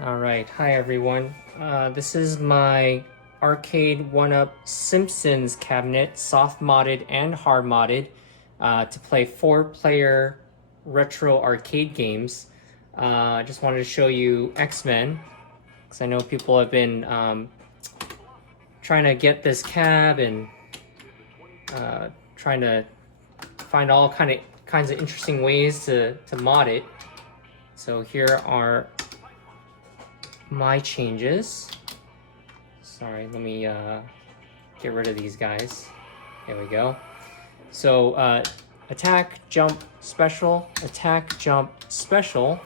All right, hi everyone. This is my arcade 1-up Simpsons cabinet, soft modded and hard modded, to play 4-player retro arcade games. I just wanted to show you X-Men, because I know people have been trying to get this cab and trying to find all kinds of interesting ways to mod it. So here are my changes. Sorry, let me get rid of these guys. There we go. So attack, jump, special, attack, jump, special,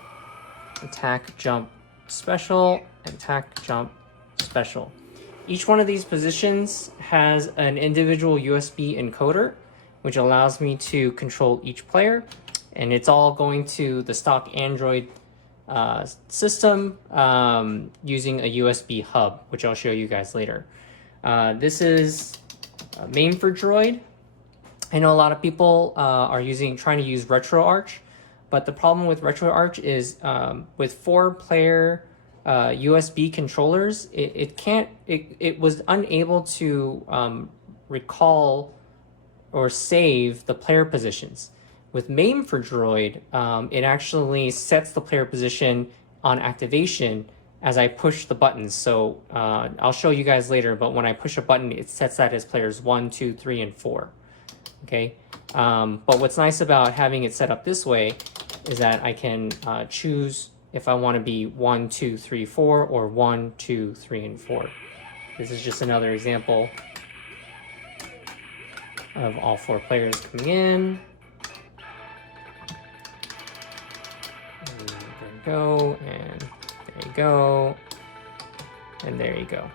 attack, jump, special, attack, jump, special. Each one of these positions has an individual USB encoder, which allows me to control each player, and it's all going to the stock Android system using a USB hub, which I'll show you guys later. This is Mame4Droid. I know a lot of people are trying to use RetroArch, but the problem with RetroArch is with 4-player USB controllers, it was unable to recall or save the player positions. With Mame4Droid, it actually sets the player position on activation as I push the buttons. So I'll show you guys later, but when I push a button, it sets that as players 1, 2, 3, and 4. Okay, but what's nice about having it set up this way is that I can choose if I want to be 1, 2, 3, 4, or 1, 2, 3, and 4. This is just another example of all 4 players coming in. And there you go, and there you go, and there you go.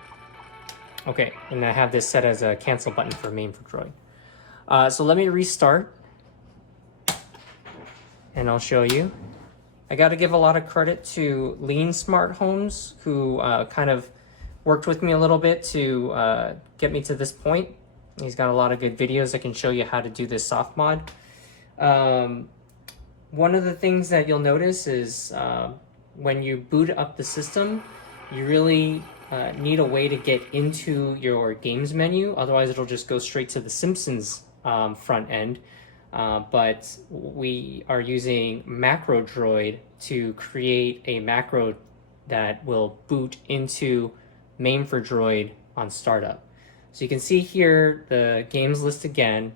Okay, and I have this set as a cancel button for Mame4Droid. So let me restart, and I'll show you. I got to give a lot of credit to Lean Smart Homes, who kind of worked with me a little bit to get me to this point. He's got a lot of good videos that can show you how to do this soft mod. One of the things that you'll notice is when you boot up the system, you really need a way to get into your games menu. Otherwise, it'll just go straight to the Simpsons front end. But we are using Macrodroid to create a macro that will boot into Mame4Droid on startup. So you can see here the games list again.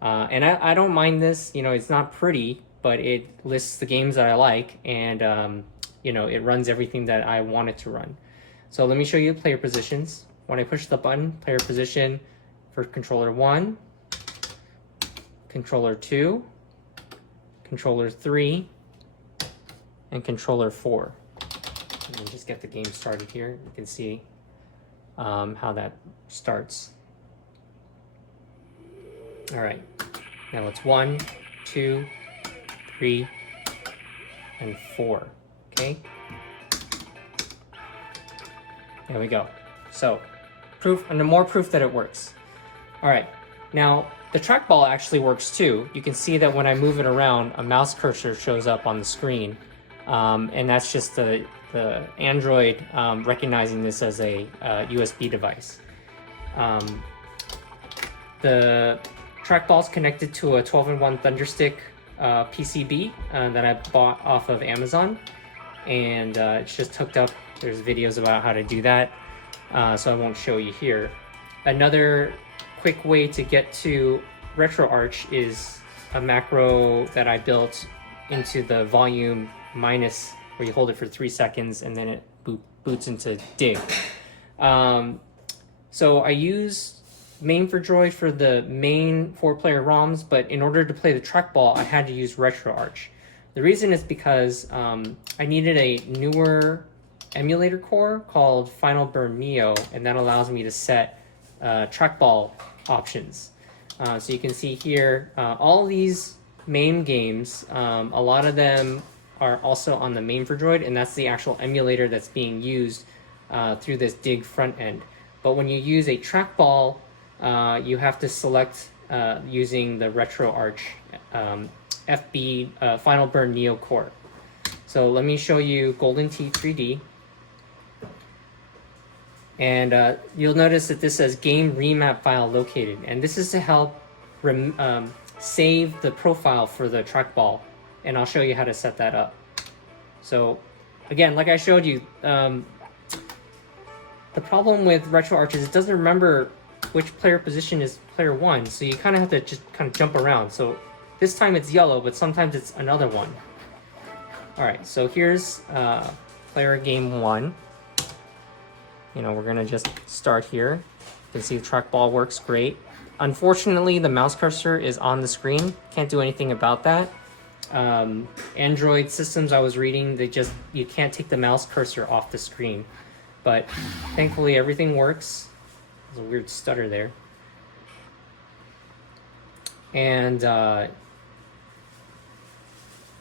And I don't mind this, it's not pretty, but it lists the games that I like, and it runs everything that I want it to run. So let me show you the player positions. When I push the button, player position for controller 1, controller 2, controller 3, and controller 4. Let me just get the game started here. You can see how that starts. All right, now it's 1, 2, 3, and 4, okay? There we go. So, proof, and more proof that it works. All right, now the trackball actually works too. You can see that when I move it around, a mouse cursor shows up on the screen, and that's just the Android recognizing this as a USB device. The trackball is connected to a 12-in-1 Thunderstick PCB that I bought off of Amazon, and it's just hooked up. There's videos about how to do that, so I won't show you here. Another quick way to get to RetroArch is a macro that I built into the volume minus, where you hold it for 3 seconds and then it boots into dig. So I use Mame4Droid for the main 4-player ROMs, but in order to play the trackball, I had to use RetroArch. The reason is because I needed a newer emulator core called Final Burn Neo, and that allows me to set trackball options. So you can see here, all these MAME games, a lot of them are also on the Mame4Droid, and that's the actual emulator that's being used through this dig front end. But when you use a trackball, you have to select using the RetroArch FB Final Burn Neo core. So let me show you Golden Tee 3D. And you'll notice that this says game remap file located, and this is to help save the profile for the trackball, and I'll show you how to set that up. So again, like I showed you, the problem with RetroArch is it doesn't remember which player position is player 1, so you kind of have to just kind of jump around. So this time it's yellow, but sometimes it's another one. Alright, so here's player game 1. We're gonna just start here. You can see the trackball works great. Unfortunately, the mouse cursor is on the screen. Can't do anything about that. Android systems I was reading, you can't take the mouse cursor off the screen. But thankfully everything works. There's a weird stutter there. And I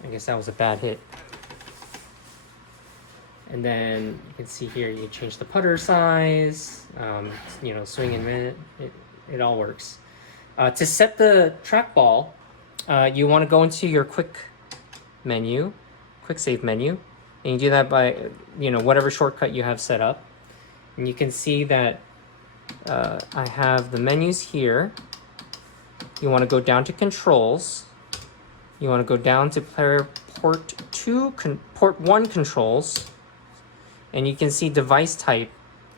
guess that was a bad hit. And then you can see here, you change the putter size, swing and minute, it all works. To set the trackball, you want to go into your quick save menu, and you do that by, whatever shortcut you have set up. And you can see that I have the menus here. You want to go down to controls. You want to go down to player port 1 controls. And you can see device type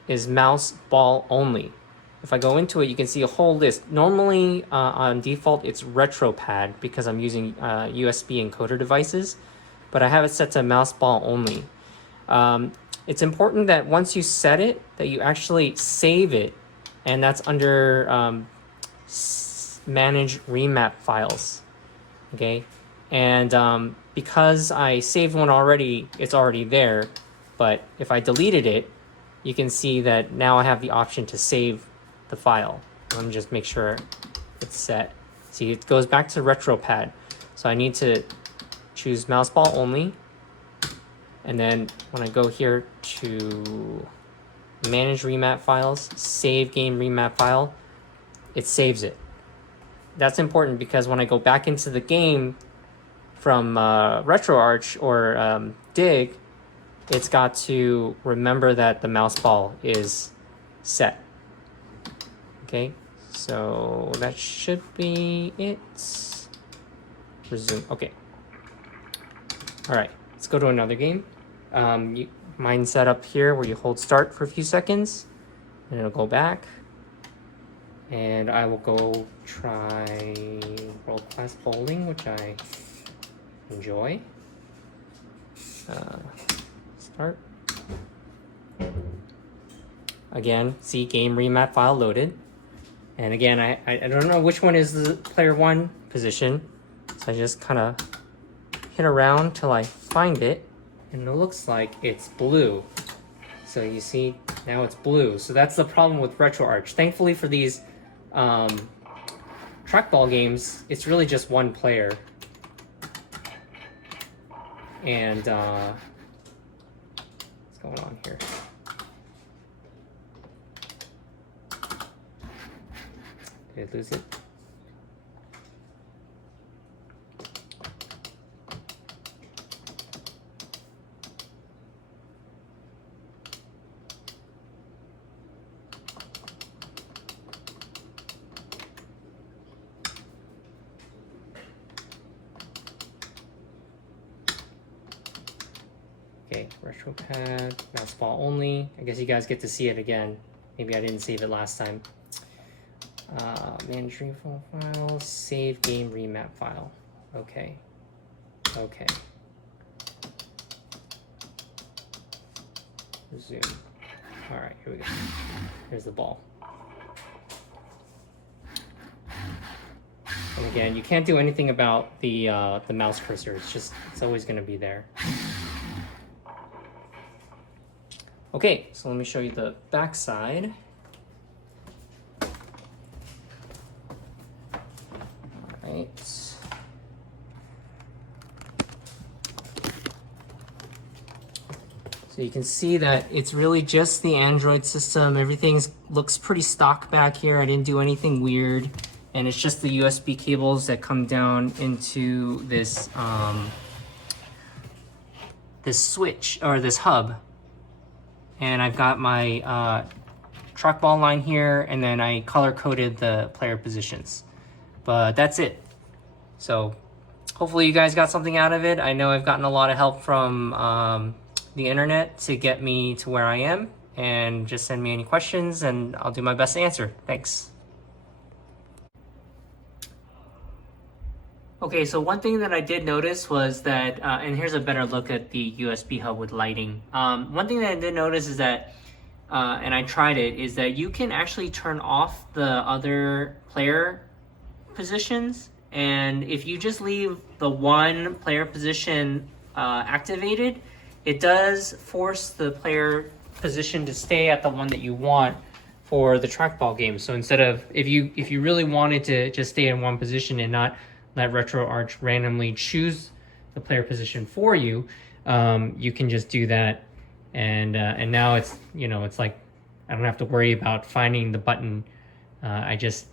is mouse ball only. If I go into it, you can see a whole list. Normally, on default, it's RetroPad because I'm using USB encoder devices, but I have it set to mouse ball only. It's important that once you set it, that you actually save it, and that's under Manage Remap Files, okay? And because I saved one already, it's already there. But if I deleted it, you can see that now I have the option to save the file. Let me just make sure it's set. See, it goes back to RetroPad. So I need to choose mouse ball only. And then when I go here to Manage Remap Files, Save Game Remap File, it saves it. That's important because when I go back into the game from RetroArch or Dig, it's got to remember that the mouse ball is set. Okay, so that should be it. Resume. Okay. All right, let's go to another game. Mine's set up here where you hold start for a few seconds, and it'll go back. And I will go try World Class Bowling, which I enjoy. Start. Again, see game remap file loaded. And again, I don't know which one is the player 1 position. So I just kind of hit around till I find it. And it looks like it's blue. So you see, now it's blue. So that's the problem with RetroArch. Thankfully for these trackball games, it's really just one player. And going on here? Did I lose it? Okay, RetroPad, mouse ball only. I guess you guys get to see it again. Maybe I didn't save it last time. Manage files, save game remap file. Okay. Okay. Resume. All right, here we go. Here's the ball. And again, you can't do anything about the mouse cursor. It's always going to be there. Okay, so let me show you the back side. All right. So you can see that it's really just the Android system. Everything looks pretty stock back here. I didn't do anything weird. And it's just the USB cables that come down into this this switch or this hub. And I've got my trackball line here, and then I color-coded the player positions. But that's it. So hopefully you guys got something out of it. I know I've gotten a lot of help from the internet to get me to where I am, and just send me any questions and I'll do my best to answer. Thanks. Okay, so one thing that I did notice was that, and here's a better look at the USB hub with lighting. One thing that I did notice is that, and I tried it, is that you can actually turn off the other player positions. And if you just leave the one player position activated, it does force the player position to stay at the one that you want for the trackball game. So instead of, if you really wanted to just stay in one position and not let RetroArch randomly choose the player position for you, you can just do that. And now it's, it's like, I don't have to worry about finding the button. I just,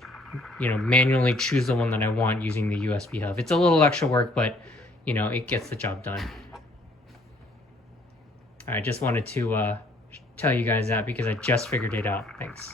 manually choose the one that I want using the USB hub. It's a little extra work, but it gets the job done. I just wanted to tell you guys that because I just figured it out. Thanks.